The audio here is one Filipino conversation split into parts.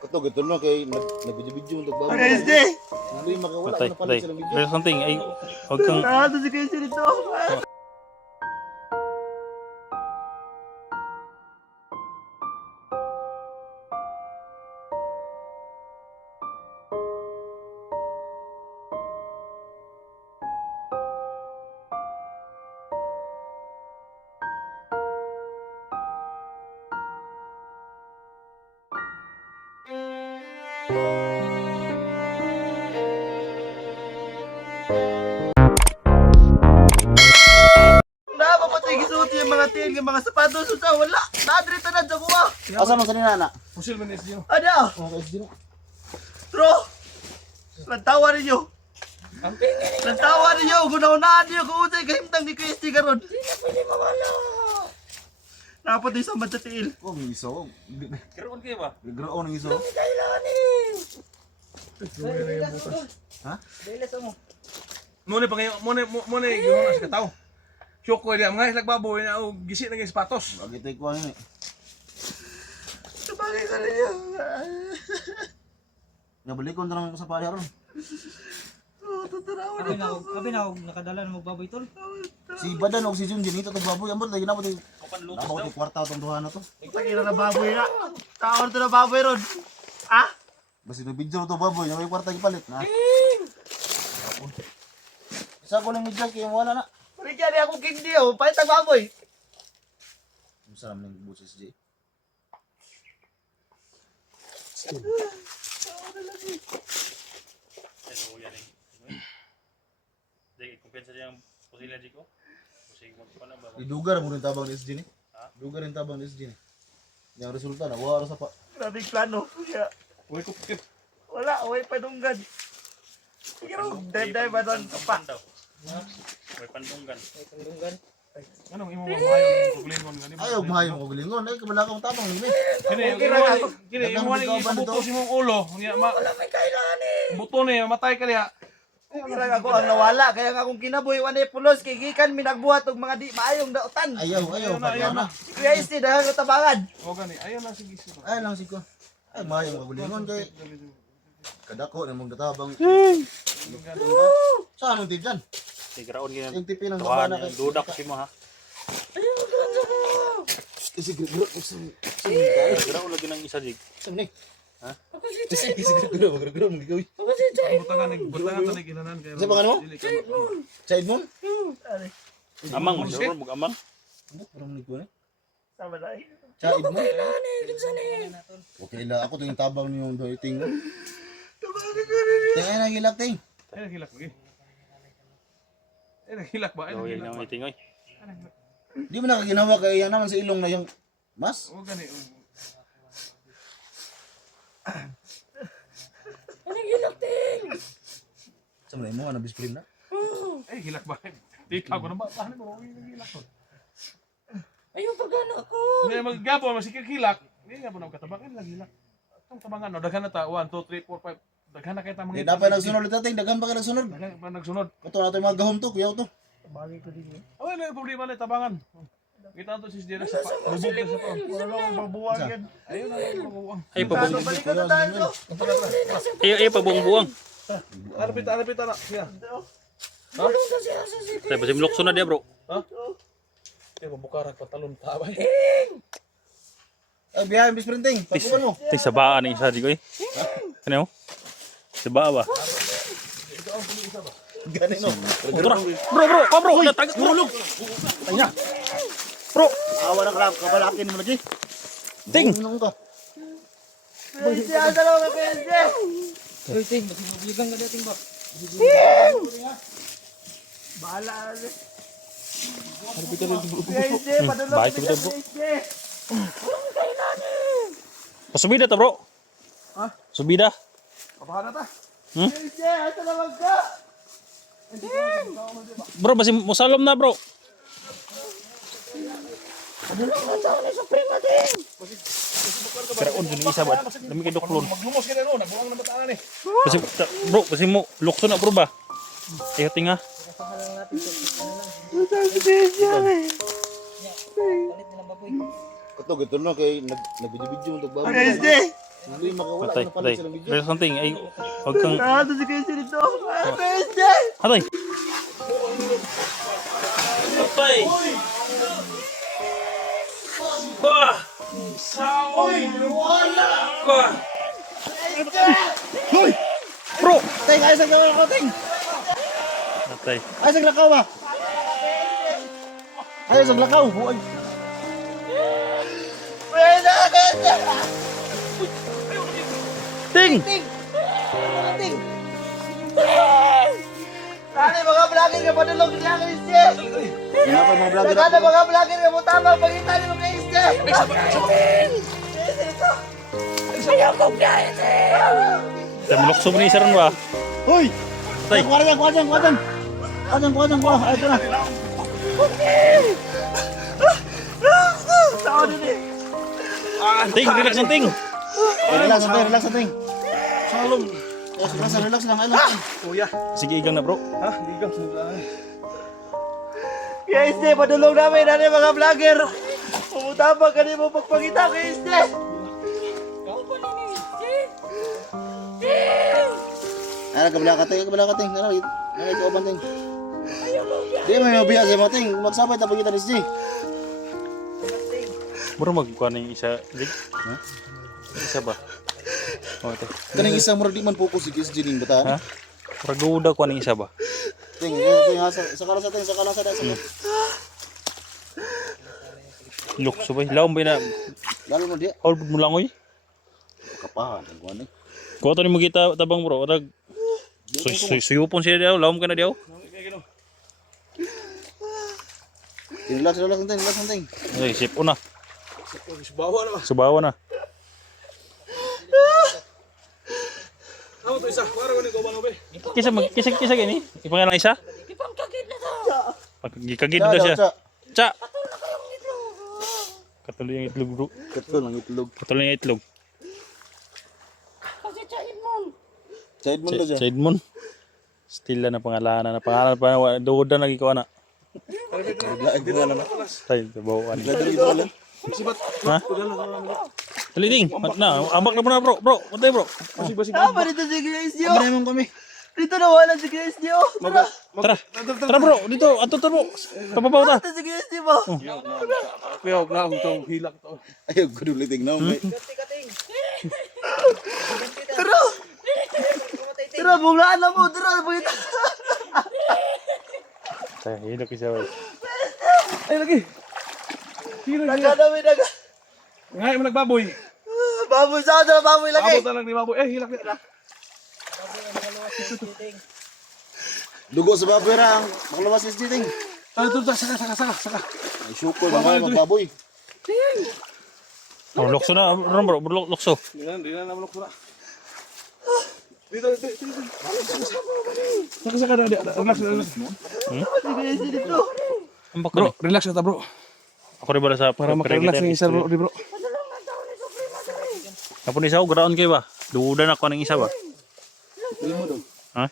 Ito na kay nag-video yung tagbaboy. KSJ! Hindi makawala Patay, na patay. palit silang video. There's something. Ay, huwag kang... Nakato si KSJ dito. Napapatay gisuti yung mga tiyan, yung mga sapatos sa wala. Nadrito na sa kuha. Asa man sa nina na? Pusil man is niyo. Ano? Okay, SD na. Bro! Lantawa ninyo. Lantawa ninyo. Gunaunaan niyo kung usay kahimtang ni KSJ karon. Hindi na pwede mawala. Napatay sa matatiil. Oh, may iso. Karoon kayo ba? Graon ng iso. Ha? Muna pa kayo, muna yung sa kataw. Syoko dia mga islag baboy na og gisi na yung sapatos. Bagay tayo kuha yun eh. Sabagay ka niya. Nabalikon na lang sa pahya ron. Oh, tuturawan Abi na na, to. abi na ako nakadala ng magbaboy tol. Si Badan o si Junjun ito tagbaboy. Amot lagi na po tayo. Napakot yung kwarta itong duha na to. Takira na baboy na. Taon to na baboy ron. Ah? Basta ito video to baboy. Yung may kwarta ipalit na. Isa ko lang medyan kaya wala na. Parikyan niya akong kindi oh. Pahit ang baboy. Masarap na yung buses J. Kumpensa niya ang posila ko. Kasi kung pa na ba? Idugar mo rin tabang ni SG ni. Dugar rin tabang ni SG ni. Yung resulta na wala sa pa. Grabing plano. Kaya Uy ko kip. wala. Uy padunggan. Pero day ba doon pa? May pandunggan. Anong imo mahayo ng paglingon gani? Ayaw mahayo mo gulingon. Ay kabala kong tabang ni. Kini imo ni ibutos imong ulo. Nya ma Wala may kailangan eh. buto ni matay ka diha. Kaya ako ang nawala. Kaya nga akong kinabuhi. Wanay pulos. Kigikan minagbuhat og mga di maayong daotan. Ayaw. Ayaw na. Si Kuya Isti dahil katabangan. O gani, ayo na sige sige. Ay lang si ko. Ay mahayo mo gulingon kay. Kadako na mong databang. Saan ang tip dyan? Tigraon ganyan. Yung tipi ng Tuhan, kabana kay. duda ko si mo ha. Kasi grog Tigraon lagi ng isa jig. Saan ni? Ha? Kasi grog mo gigawin. Butangan ta ni kinanan kay. Sa mga ano? Sa Edmond? Amang mo siguro mag amang. Ano? Parang nito na. Sama na eh. Sa Edmond? Okay lang. Ako to yung tabang niyo yung doiting. Tingnan na gilak ting. Ay nagilak lagi. Ay nagilak ba? Ay Oh, yan nagilak. ang itingoy. Di mo nakaginawa kaya yan naman sa ilong na yung mas. O gani. Sa mga mo, ano bisprim na? Ay hilak ba? Ikaw ko na ba? Paano mo nagilak ko? Ayun pagana ako. Hindi maggabo masikil hilak. Hindi nga po na katabangan lang hilak. Itong tabangan no daghan na ta 1 2 3 4 5 daghan na kay ta Di mga. dapat nagsunod ulit natin. Daghan pa ka nagsunod. Daghan pa nagsunod. Ito na ito yung mga gahom to. Kuyaw to. Bagay ko din eh. Oh, wala problema na tabangan. Kita to si Jera sa bubog na sa pa. Wala lang mabuwag yan. Ayun na lang maguwang. Ay, Ano, pabung. balikan na tayo. Ay, pabung-buang. Arapita na siya. Tay pa simlokso na dia, bro. Ha? Eh mabukarag patalon tabay. Ay, biyahe, bisprinting. Pagkuman mo. Tay sabaan ng isa jig ko eh. Ano? Sabaa ba? Ganin no. Bro, natag tulog. Tanya. Bro, Awa na kalap. Kabalakin mo lagi. ting. Ano ka? KSJ, asa lang ka KSJ. Uy ting, mabigang ka dating ba? Bahala na. KSJ, padulog Bahay kami ko sa bro. KSJ. Pasubida ta, bro. Ha? Subida. Kapahan na ta. KSJ, asa lang ka? Bro, basi musalom na, bro. Karaon dun isa ba? Dami kay doklon. Maglumos ka na no, nagbuang na bataan eh. Bro, basi mo lukso na, bro ba? Ayo tinga. Asa si KSJ? Palit na lang baboy. Ito, gito na kay nag-video ng baboy. KSD! Hindi makawala Patay, na patay. pala sa video. There's something. Ay, huwag kang... Nandun si KSD dito. KSD! Patay! Patay! Bah! Bah! Hoy! Bro! Ting, ayos ang lakaw, ting! Patay. Ayos ang lakaw ba? Ayos ang lakaw. Buhay. Pwede! KSD! Ting! Tani mga vlogger ka padulog niya KSD! Kinapa mga vlogger Nagana mga vlogger ka mo tama pagkita ni mo KSD! Sa mulokso mo ni isa ron ba? Hoy! Tay. Kuha dyan, kuha dyan, kuha dyan. Kuha dyan, kuha dyan, kuha. Ay, ito na. Tao din eh! Ting! Relax ang ting! Relax ang ting, relax ang ting. Salom. Relax lang, ay lang. Kuya. Sige, igang na bro. Ha? Ligam sa nila. KSD, padulong namin na mga vlogger! Pumutapag ka mo pagpagita KSD! Ay, kabila ka ting, kabila ka ting. Ano, ikaw ba ting? Di may mabiya sa mga ting. Magsabay tapos kita ni SJ. Bro, magkuha na yung isa. Dig? Ha? Isa ba? Oh, ito. Kaning isang murag di man focus si SJ ning bata. Ha? Raguda ko ng isa ba? Ting, ting sakala sa ting, sakala sa dasa. Look, subay. Laom ba na? Lalo mo dia. Hold mo lang, oy. Kapahan ang kuan eh. Kuha to ni mo kita tabang bro. Rag. Suyupon siya daw. Laom ka na daw. Relax ang ting, relax ang ting. Ay, sip una. Subawa na ba? Subawa na. Ano to isa? Para ko ni ko ba no be? Kisa gini. Ipangalan isa? Ipangkagid na to. Gikagid na siya. Cha. Katuloy yung itlog bro. Katul ang itlog. Katuloy yung itlog. Kasi tsahin mo. Sa Edmond na siya. Sa Edmond. Stila na pangalanan. Pangalan pa. Duda na gikaw na. Laig ko na. Tayo, tabawan. Dali ko lang. Ha? Taliding. Na, ambak na muna bro. Bro, matay bro. Tama dito si KSD oh! Abay mo kami. Dito na wala si KSD oh! Tara! Tara bro. Dito. Ato bro. Papabaw ta. Dito si KSD mo! Kuya, na ako tong hilak to. Ayaw ko dulit tingnan mo. Tara! Tara, bunglaan na mo! Tara, pagkita! Tayo, hilok isa. Ay lagi. Hilo niya. Nagkadami naga! Ngay mo nagbaboy. Baboy sa ato, baboy lagi! Abot na lang ni baboy. Hilak niya. Dugo sa baboy ra ang makalabas si SJ ting. Saka. Ay syukur na mga baboy. Oh, lokso na. Ron bro. Lokso. Di na naman ko na. Dito. Saka na. Relax. Si KSD dito! Ambak Bro, ka relax na ta bro. Ako rin ba sa... Para makarelax ng isa bro, di bro. Kapon isa ko, ground kayo ba? Duda na ako ng isa ba? Ha?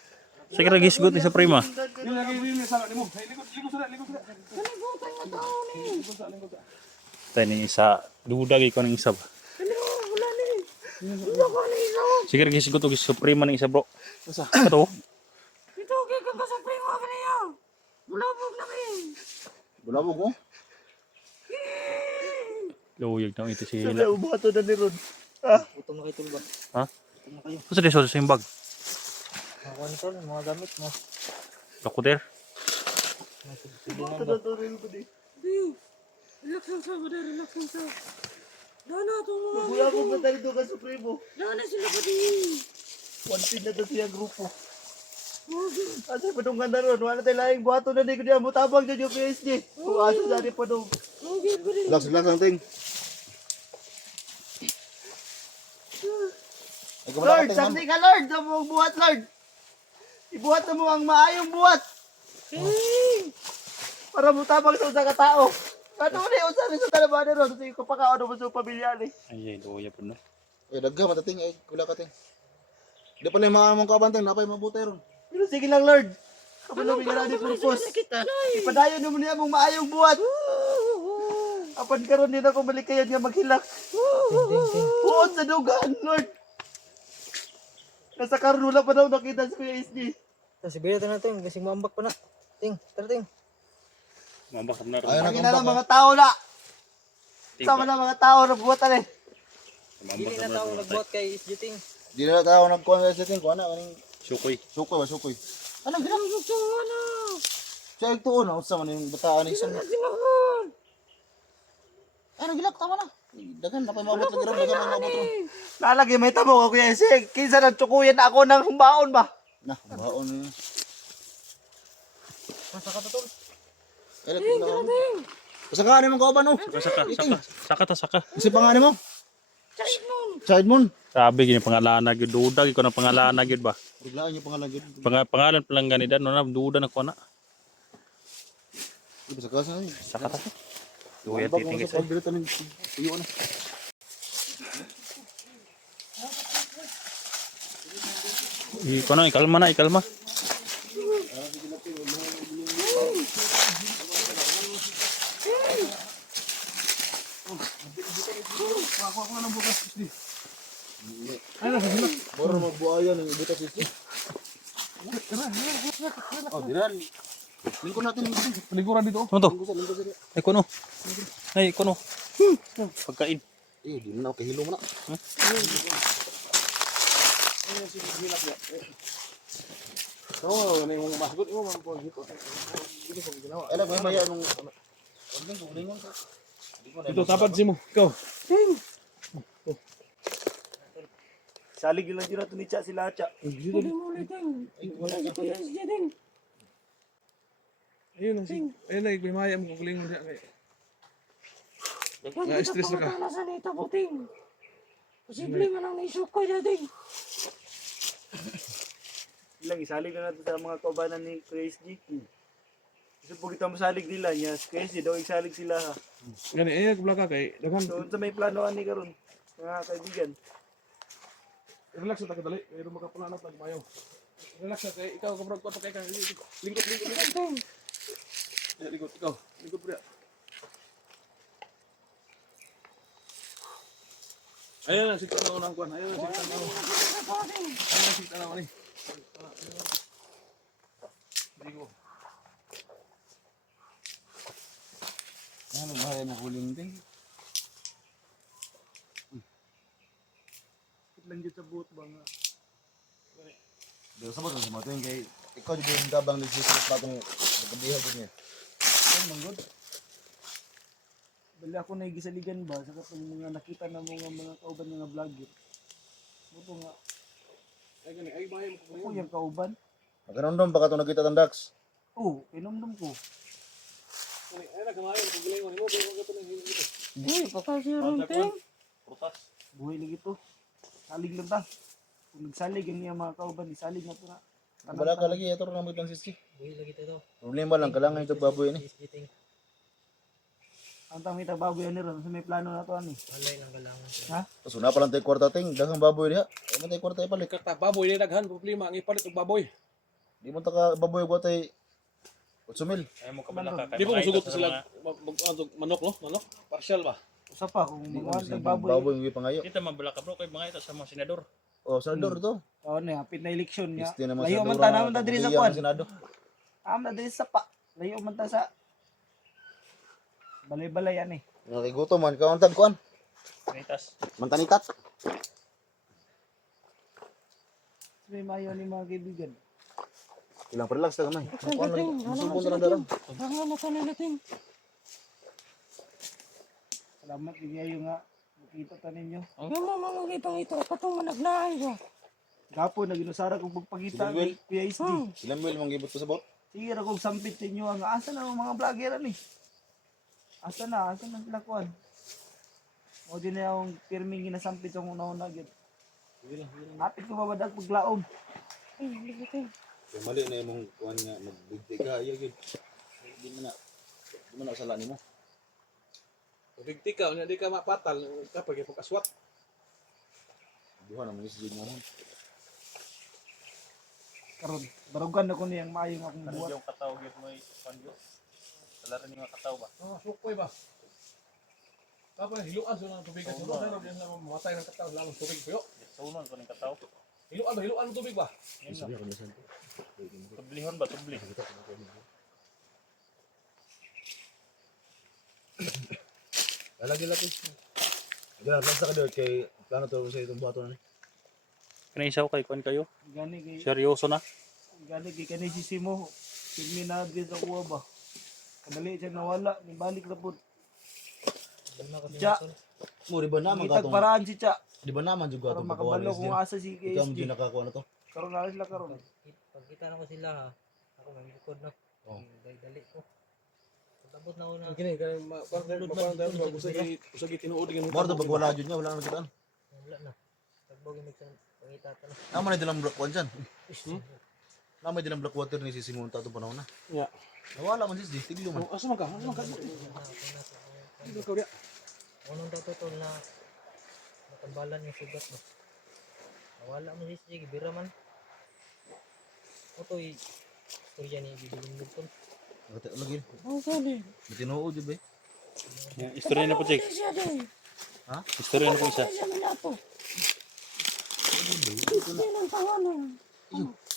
Sige na gisgot ni sa prima. Yung lagi rin sa ni mo. Ligo sa. Tayo ni isa. Duda kayo ko ng isa ba? Sige na gisgot o gisgot prima ng isa bro. Ito? Ito, kaya ka sa primo ka niya. Bulabog na kayo. Bulabog mo. Luyag na ito si Sana Hila. ubato na ni Ron. Utong na kayo tol ba? Ha? Masa di sa yung bag? Mga kuwan tol, mga gamit mo. Lakuter? Ubato na to rin ko di. Relax lang sa, bada, relax lang sa. Dana ito mga. Kuya mo ba tayo doon ka Supremo? Dana sila ba di? Wanted na to siya grupo. Kasi padungan na ron, wala tayo laing buhato na di ko diyan. Mutabang dyan yung KSD. Kung asa na rin padung. Relax ang ting. Ay kabila Lord, ka ting. samdi ka Lord, sa mong buhat Lord. Ibuhat na mo ang maayong buhat. Para mutabang sa usa ka tao. Kato mo na usa rin sa talabada ron. Kasi kapakaon mo sa pamilyal eh. Ay, luya po na. Ay dagga matating ay kabila ka ting. Di pala yung mga mong kabanteng napay mabuti ron. Pero sige lang Lord. Kapag namin nga na purpose. Kita na Ipadayon mo niya mong maayong buhat. Apan karon din ako malikayan nga maghilak. Buot sa dugan, Lord. Nasa karon wala pa daw nakita si Kuya SD. Tapos siguro na ting, kasi mambak pa na. Ting, tara ting. Mambak na Ayaw na Ang ina kumbak, ng mga tao na. Sama na mga tao na buwatan eh. Dili na tao nagbuhat kay SG ting. Di na tao nagkuhan sa setting. Kuha na, kaning Sukoy. sukoy ba, sukoy. Anong ginam? Gusto na. Siya yung tuon, ako sa man yung bataan ni isang. Sinahon. Anong gilak, tama na. Dagan, napay mabot lagi rin, dagan ang mabot rin. Lalagi may tamo ko Kuya SD. Kinsa nagtsukuyan ako ng humbaon ba? Nah, baon niya. Masa ka tol. Kaya na. Pasakaan mo kauban, oh. Saka. Kasi pangalan mo? Kahit nun. Child Moon. Sabi gini pangalan gyud duda gyud ko na pangalan gyud ba. Biglaan niyo pangalan yun. Pangalan pa lang ganida no na duda na ko na. Di ba sa kasa? Saka ta. Duya titing sa pagdito ng tuyo na. Iko na ikalma. Boro magbuaya ng ibuta sisi. Oh, diran. Lingkod natin lingkod. Paliguran dito. Ano to? Lingkod lingkod sila. Ay kuno. Ay kuno. Pagkain. Di na ako kahilo mo na. Oo, ano yung masgot mo man po dito. Ay, nagmay maya nung lingon ka. Dito tapad si mo. Ikaw. Salig lang dito ni Cha sila Cha. Hindi mo ulit ting. Kuya SG ting. Ayun na si. Ayun na igmaya mo kuling mo diya kay. Yan stress na ka. kita sa nita po ting. Posible man ang naisukoy na ting. Ilang isalig na natin sa mga kaubanan ni Kuya SD. Gusto po kita masalig nila niya. Kuya SD daw isalig sila ha. Gani ay kablaka kay daghan. So sa may planoan ni karon. Mga kaibigan. Relax na dali. Pero makapulanat lang mayo. Relax na kay ikaw kabrog ko kay kay lingkot. Lingkot ikaw. Lingkot bro. Ayun na sikta na unang kuan. Ayun na sikta na ni. Digo. Ano ba yung huling ting? Lang dito sa buot ba nga. Dito sa mga sa ting kay ikaw di yung gabang nagsisilip pa itong nagkabihan din niya. Ay manggod. Bala ako na igisaligan ba sa katong mga nakita na mga kauban nga vlogger. Buto nga Ay gani ay bahay mo ako yung kauban. Magkanondom pa ka itong nakita ng Dax. Oo, kinumdum ko. Ay na kamayo ko giling mo pero ko to dito. Uy, pakasiron ting. Buhay lagi to. Salig lang ta. Kung nagsalig ang niya mga kauban, isalig na to na. Wala ka lagi, ito rin lang sisi. Buhi lagi tayo. Problema lang, kailangan ito baboy ni. SG ting. Ang tamita baboy ani ron, sa may plano na to ani. Walay lang galangan. Ha? Tapos una pa lang tayo kwarta ting, daghang baboy diha. Ay man tayo kwarta ipalit. Kakta baboy ni daghan problema ang ipalit og baboy. Di mo ta ka baboy ko tay 8,000. Ay mo kabala ka. Di ba musugot sila manok no? Manok? Partial ba? Usa pa kung magwan ng Baboy baboy. yung pangayo. Kita mabala ka bro kay mga ito sa mga senador. Oh, senador to. Oo na, hapit na eleksyon niya. Isti naman Layo man senador, ta naman ta diri sa pagbuhiya kwan. ng Senado. Na diri sa pa. Layo man ta sa balay-balay ani. Nakigutom man ka untag kuan. Kanitas. Mantanitat. May mayo ni mga kaibigan. Ilang relax ta gamay. Kuan Ting. lang. Musubon ta lang darang. Tangan na kanila ting. Salamat din kayo nga. Nakita ta ninyo. Yung mamamagay pang ito. Katong managlaay ba? Gapo na ginusara kong pagpakita Sinagwil. ng PISD. Ilang mil mong gibot ko sa bot? Sige ra kong sampit ninyo ang asa na ang mga vlogger ani. Asa na sila kuan. O din na yung pirming ginasampit yung una-una gid. Hapit ko mabadag paglaom. Ay, hindi ting. Kung mali na yung kuan nga magbigti ka iya gid. Di mo na sala nimo. Bigti ka, di ka mapatal kapag pagkaswat. Duha na mga isjid mo. Karon barugan ako niyang maayong akong buhat. Yung kataw gyud mo panjo. Sala rin yung kataw ba? Oh, sukoy ba? Tapos hiluan sila ng tubig kasi wala na sila mamatay ng kataw lang tubig puyo. Sunon ko ng kataw. Hiluan ng tubig ba? Tublihon ba? Tubli. Lagi. Ganun, lansa ka doon kay plano to sa itong buhato na ni. Kanaisaw kay kuan kayo? Gani kay Seryoso na? kanay si Simo. Pirmi na agad sa kuha ba. Kadali siya nawala, nibalik na po. Siya, Mo di ba naman ngitag katong paraan si Siya. di ba naman jud Para katong makabalo kung asa si Ikaw mo KSD. jud nakakuha na to. Karoon na sila karoon. Pagkita na ko sila ha. Ako may likod na. Oh. Dali ko. Pagtabot na ako na. Kini kay parang dahil usagi tinuod gyud. Mo to pag wala jud niya wala na kitaan. Wala na. Tagbog yung mixan. Pangita ka na. Naman na dilang black one dyan. Naman dilang black water ni si Simon tato panahon na. Ya. Nawala man sis di tiglo man. Asa man ka? Dito ka diya. Unong daw totoo na natambalan yung sugat mo. Nawala mo sige, bira man. Otoy, istorya ni Bibiling Lugton. Ngati lagi. Ang galing. Tinuod jud ba? Istorya na po, Jake. Siya din. Istorya na po isa. Siya minato. Hindi nang tawanan.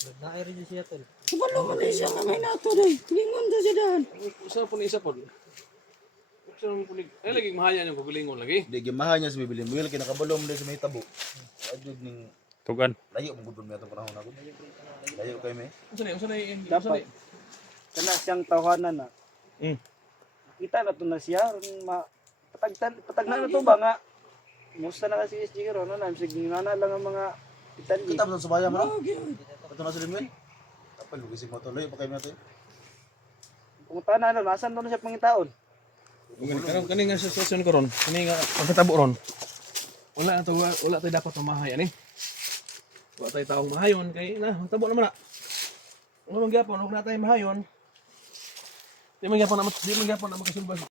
Nag-naay rin siya tol. Kabalo mo na siya nga may nato day. Lingon to siya daan. Usa po ni isa po. Usa mo pulig. Ay lagi mahaya yung paglingon lagi. Di gimahan niya sa Bibilin. Wil kinakabalom din sa may tabo. Adjud ning Tugan. layo mo gudon mi atong panahon ako. Layo kay me. Usa ni Dapat. Kana siyang tawanan na. Kita na to na siya. Patag na to ba nga. Musta na kasi SG karon na sige na lang ang mga itanji. Kita mo sa bayan mo. Okay. Pato na sa limwel. Tapos lugisig mo to. Layo pa kay me to. Pumunta na ano, nasan to na siya pangitaon? Kani nga sitwasyon ko ron. Kani nga pagkatabo ron. Wala tayo dapat mamahay ani. Wala tayo taong mahayon kay na tabo naman na. Wala man gyapon, wala na tayo mahayon. Di man gyapon na makasulbas.